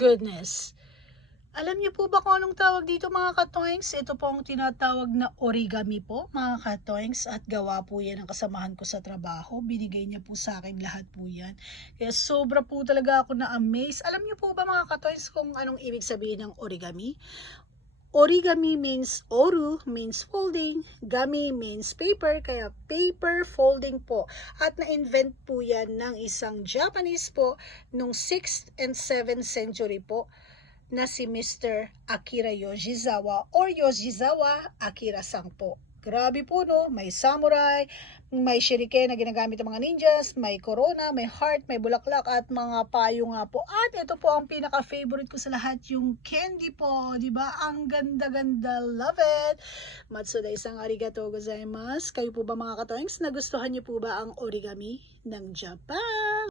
goodness! Alam niyo po ba kung anong tawag dito mga katoings? Ito po ang tinatawag na origami po mga katoings at gawa po yan ng kasamahan ko sa trabaho. Binigay niya po sa akin lahat po yan. Kaya sobra po talaga ako na-amaze. Alam niyo po ba mga katoings kung anong ibig sabihin ng origami? Origami means oru means folding, gami means paper, kaya paper folding po. At na-invent po yan ng isang Japanese po nung 6th and 7th century po na si Mr. Akira Yoshizawa or Yoshizawa Akira-san po. Grabe po no, may samurai, may shuriken na ginagamit ng mga ninjas, may corona, may heart, may bulaklak at mga payo nga po. At ito po ang pinaka-favorite ko sa lahat, yung candy po, di ba? Ang ganda-ganda, love it! Matsuda isang arigatou gozaimasu. Kayo po ba mga katoings, nagustuhan niyo po ba ang origami ng Japan?